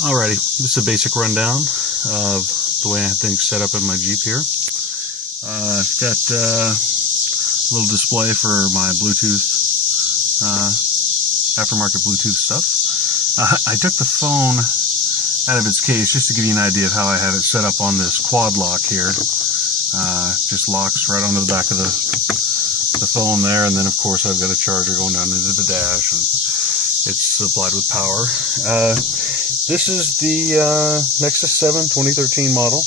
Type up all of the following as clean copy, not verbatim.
Alrighty, this is a basic rundown of the way I have things set up in my Jeep here. I've got a little display for my Bluetooth, aftermarket Bluetooth stuff. I took the phone out of its case just to give you an idea of how I have it set up on this quad lock here. Just locks right onto the back of the phone there, and then of course I've got a charger going down into the dash, and it's supplied with power. This is the Nexus 7 2013 model.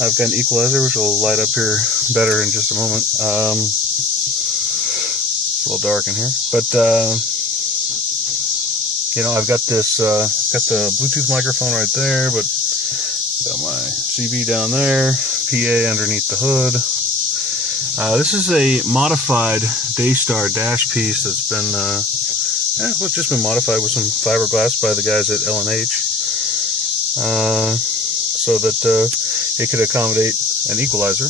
I've got an equalizer which will light up here better in just a moment. It's a little dark in here, but you know, I've got this got the Bluetooth microphone right there, but got my CB down there, PA underneath the hood. This is a modified Daystar dash piece that's been well, it's just been modified with some fiberglass by the guys at L&H, so that it could accommodate an equalizer.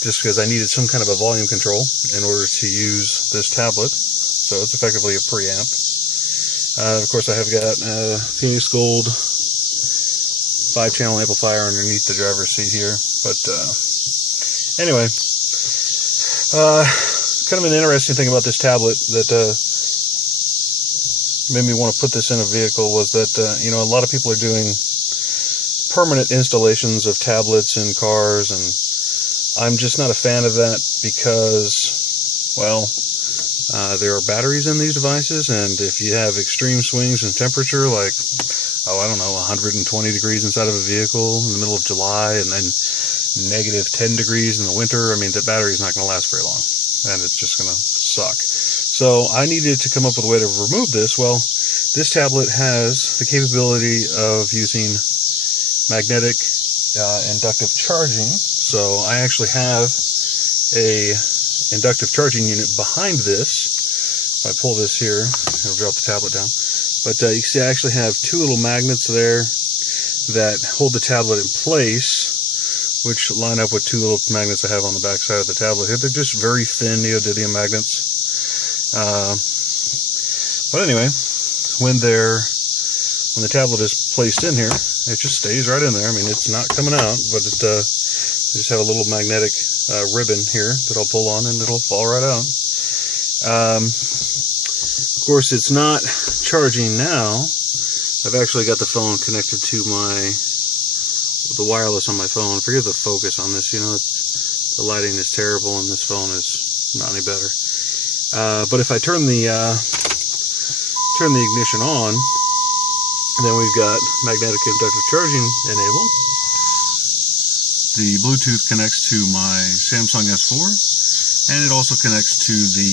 Just because I needed some kind of a volume control in order to use this tablet, so it's effectively a preamp. Of course, I have got a Phoenix Gold 5-channel amplifier underneath the driver's seat here. But anyway, kind of an interesting thing about this tablet that made me want to put this in a vehicle was that you know, a lot of people are doing permanent installations of tablets in cars, and I'm just not a fan of that because, well, there are batteries in these devices, and if you have extreme swings in temperature, like, oh, I don't know, 120 degrees inside of a vehicle in the middle of July, and then negative 10 degrees in the winter, I mean, the battery's not going to last very long, and it's just going to suck. So I needed to come up with a way to remove this. Well, this tablet has the capability of using magnetic inductive charging, so I actually have a inductive charging unit behind this. If I pull this here, it'll drop the tablet down. But you see, I actually have two little magnets there that hold the tablet in place, which line up with two little magnets I have on the back side of the tablet here. They're just very thin neodymium magnets. But anyway, when the tablet is placed in here, it just stays right in there. I mean, it's not coming out, but it just have a little magnetic ribbon here that I'll pull on, and it'll fall right out. Of course, it's not charging now. I've actually got the phone connected to the wireless on my phone. Forget the focus on this, you know, the lighting is terrible and this phone is not any better. But if I turn the ignition on, then we've got magnetic inductive charging enabled. The Bluetooth connects to my Samsung S4, and it also connects to the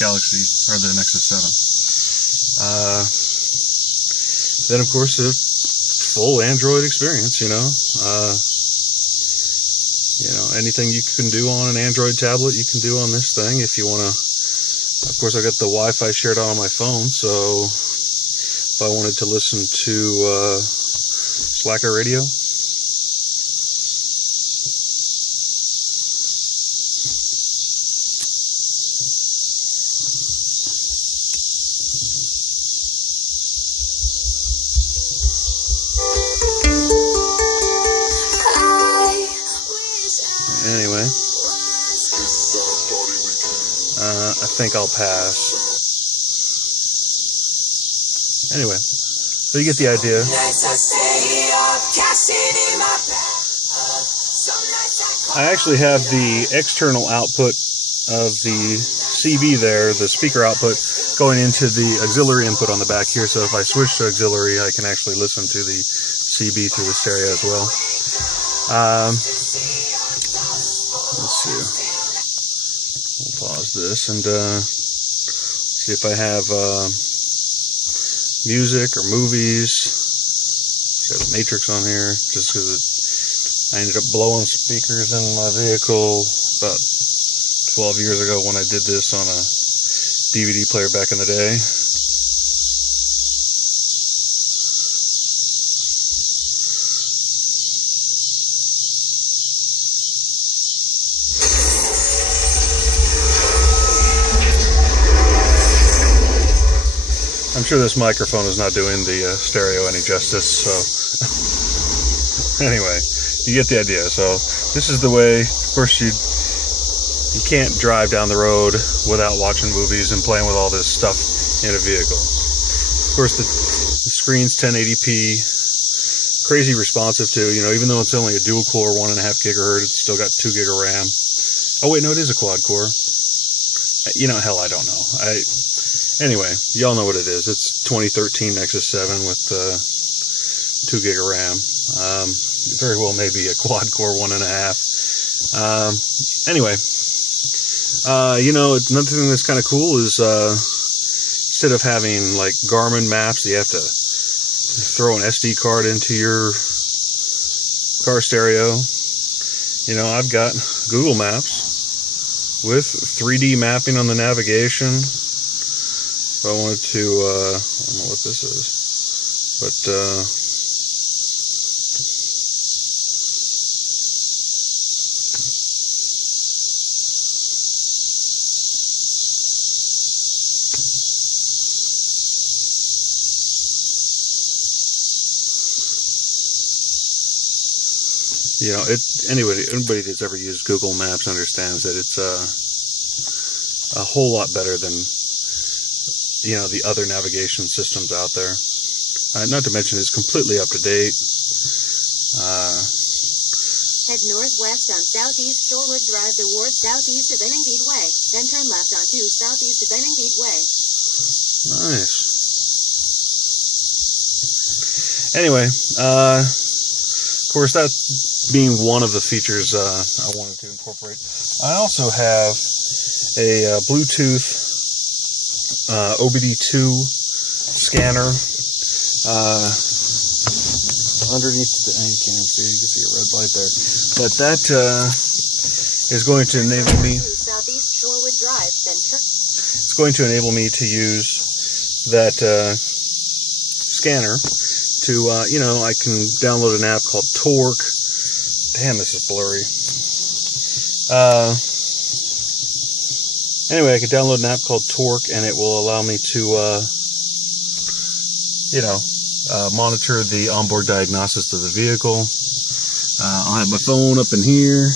Galaxy, or the Nexus 7. Then, of course, a full Android experience, you know. Anything you can do on an Android tablet, you can do on this thing if you want to. Of course, I've got the Wi-Fi shared out on my phone, so if I wanted to listen to Slacker radio, anyway, I think I'll pass. Anyway, so you get the idea. I actually have the external output of the CB there, the speaker output, going into the auxiliary input on the back here, so if I switch to auxiliary, I can actually listen to the CB through the stereo as well. Let's see. We'll pause this and see if I have music or movies. I have Matrix on here, just because I ended up blowing speakers in my vehicle about 12 years ago when I did this on a DVD player back in the day. I'm sure this microphone is not doing the stereo any justice, so anyway, you get the idea. So this is the way. Of course, you can't drive down the road without watching movies and playing with all this stuff in a vehicle. Of course, the screen's 1080p, crazy responsive too. You know, even though it's only a dual core 1.5 gigahertz, it's still got 2 gig of RAM. Oh wait, no, it is a quad core. You know, hell, I don't know. Anyway, y'all know what it is. It's 2013 Nexus 7 with 2 gig of RAM. Very well maybe a quad core 1.5. Anyway, you know, another thing that's kind of cool is instead of having like Garmin maps that you have to throw an SD card into your car stereo, you know, I've got Google Maps with 3D mapping on the navigation. If I wanted to, I don't know what this is, but you know, anybody that's ever used Google Maps understands that it's a whole lot better than, you know, the other navigation systems out there. Not to mention it's completely up to date. Head northwest on Southeast Shorewood Drive towards southeast of Benningbead Way. Then turn left onto southeast of Benningbead Way. Nice. Anyway, of course, that being one of the features I wanted to incorporate. I also have a Bluetooth OBD2 scanner underneath the, you can't see, you can see a red light there, but that is going to enable me, Southeast Shorewood Drive, then it's going to enable me to use that scanner to, you know, I can download an app called Torque. Damn, this is blurry. Anyway, I could download an app called Torque, and it will allow me to, you know, monitor the onboard diagnosis of the vehicle. I'll have my phone up in here.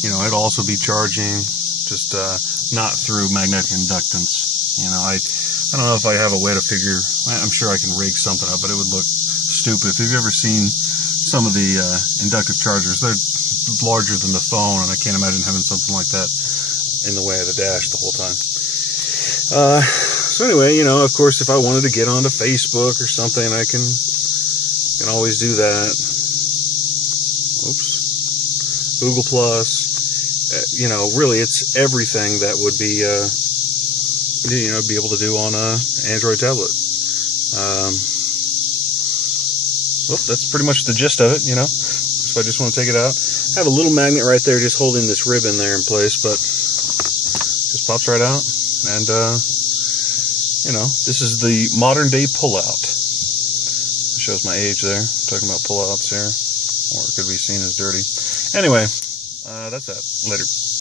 You know, it'll also be charging, just not through magnetic inductance. You know, I don't know if I have a way to figure. I'm sure I can rig something up, but it would look stupid. If you've ever seen some of the inductive chargers, they're larger than the phone, and I can't imagine having something like that in the way of the dash the whole time. So anyway, you know, of course, if I wanted to get onto Facebook or something, I can always do that. Oops. Google Plus. You know, really, it's everything that would be, you know, be able to do on a Android tablet. Well, that's pretty much the gist of it, you know. If I just want to take it out, I have a little magnet right there just holding this ribbon there in place, but just pops right out. And, you know, this is the modern day pullout. It shows my age there. I'm talking about pullouts here, or it could be seen as dirty. Anyway, that's that. Later.